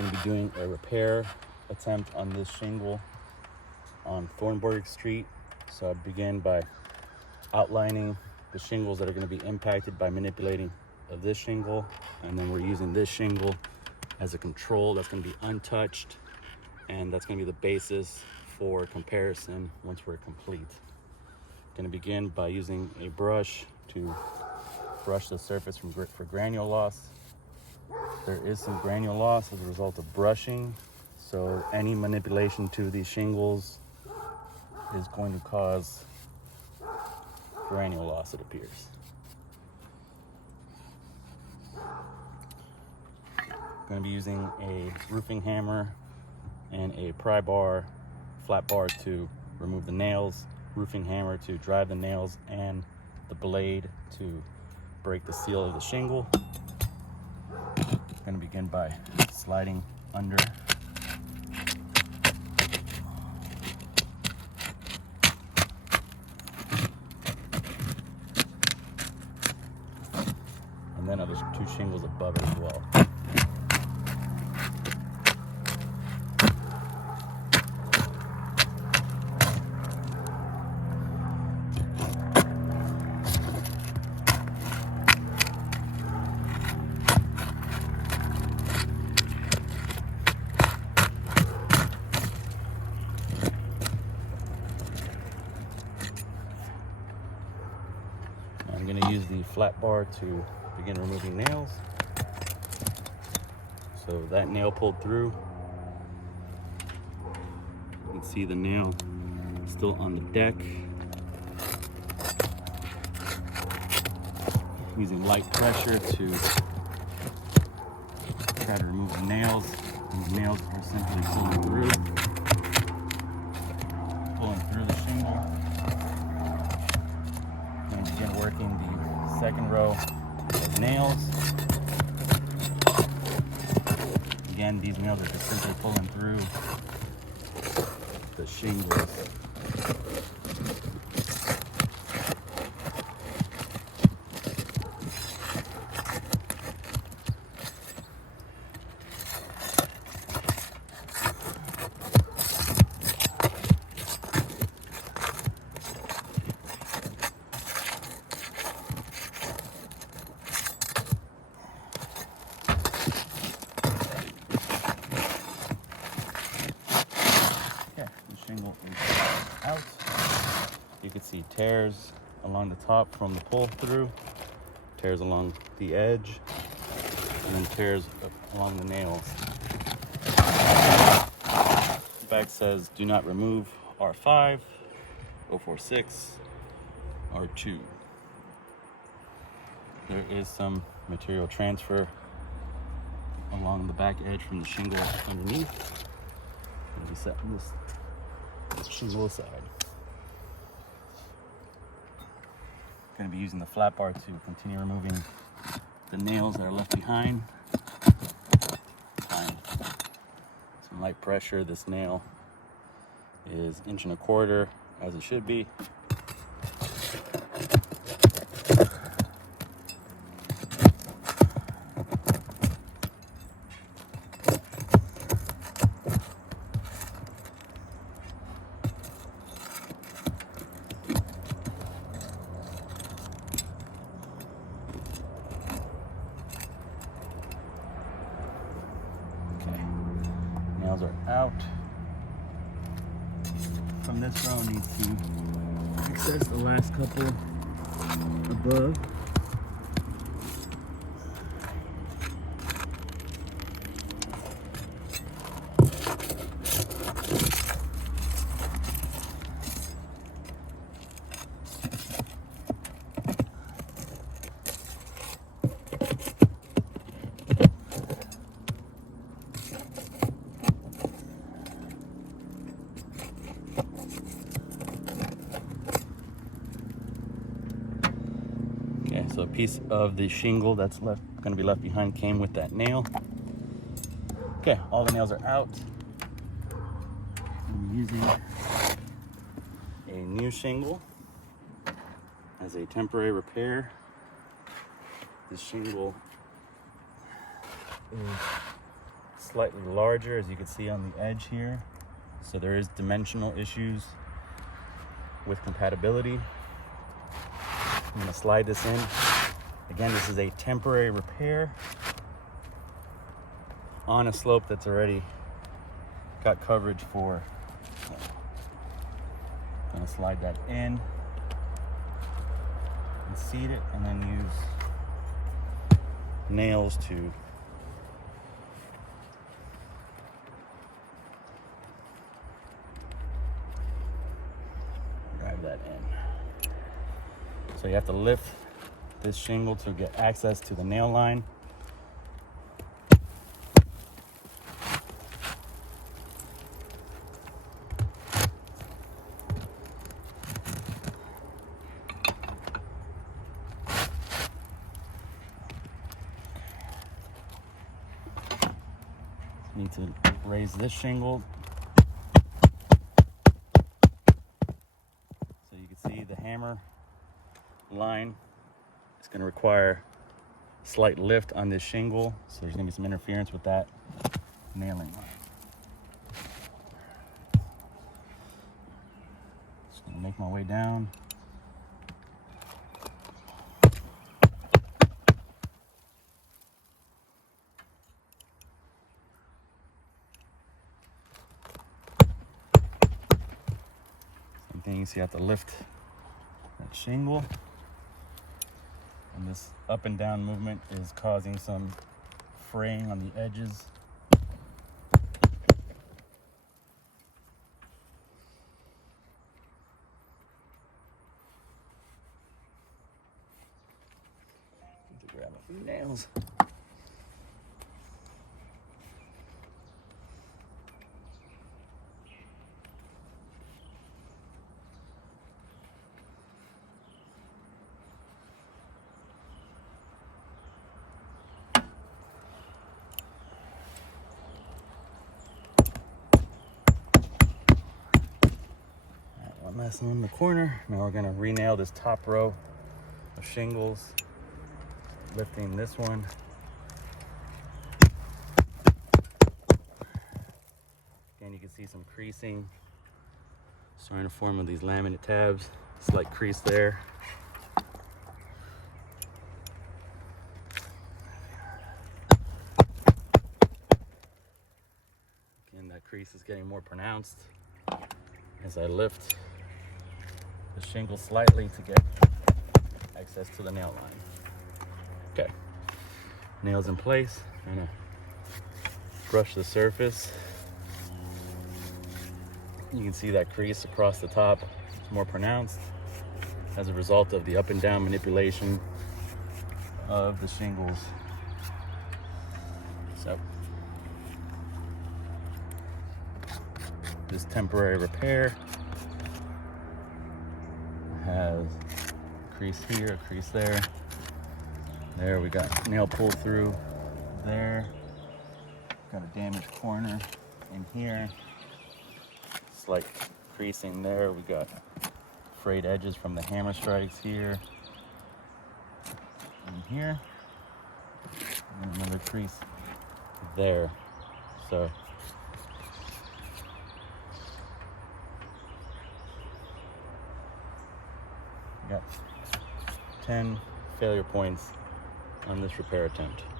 going to be doing a repair attempt on this shingle on Thornburg Street. So I begin by outlining the shingles that are going to be impacted by manipulating of this shingle, and then we're using this shingle as a control that's going to be untouched, and that's going to be the basis for comparison once we're complete. Going to begin by using a brush to brush the surface for granule loss. There is some granule loss as a result of brushing, so any manipulation to these shingles is going to cause granule loss, it appears. I'm going to be using a roofing hammer and a pry bar, flat bar to remove the nails, roofing hammer to drive the nails, and the blade to break the seal of the shingle. I'm going to begin by sliding under. And then there's two shingles above it as well. I'm going to use the flat bar to begin removing nails. So that nail pulled through. You can see the nail still on the deck. Using light pressure to try to remove the nails. These nails are simply pulling through the shingle. I'm going to begin working the second row of nails. Again, these nails are just simply pulling through the shingles. Shingle is out. You can see tears along the top from the pull through, tears along the edge, and then tears along the nails. The back says do not remove R5, 046, R2. There is some material transfer along the back edge from the shingle underneath. I'll be setting this shingle aside. Going to be using the flat bar to continue removing the nails that are left behind. Applying some light pressure. This nail is 1.25 inches, as it should be. Nails are out. From this row, I need to access the last couple above. Okay, so a piece of the shingle that's going to be left behind came with that nail. Okay, all the nails are out. I'm using a new shingle as a temporary repair. This shingle is slightly larger, as you can see on the edge here. So there is dimensional issues with compatibility. I'm gonna slide this in. Again, this is a temporary repair on a slope that's already got coverage for. I'm gonna slide that in and seat it, and then use nails to drive that in. So you have to lift this shingle to get access to the nail line. Need to raise this shingle so you can see the hammer line. It's going to require a slight lift on this shingle, so there's going to be some interference with that nailing line. Just going to make my way down. So you have to lift that shingle, and this up and down movement is causing some fraying on the edges. Need to grab a few nails. One last one in the corner. Now we're gonna re-nail this top row of shingles, lifting this one. Again, you can see some creasing starting to form with these laminate tabs. Slight crease there. Again, that crease is getting more pronounced as I lift the shingle slightly to get access to the nail line. Okay, nails in place. I'm gonna brush the surface. You can see that crease across the top is more pronounced as a result of the up and down manipulation of the shingles. So this temporary repair has a crease here, a crease there. There we got nail pull through there. Got a damaged corner in here. Slight creasing there. We got frayed edges from the hammer strikes here and here. And another crease there. So got 10 failure points on this repair attempt.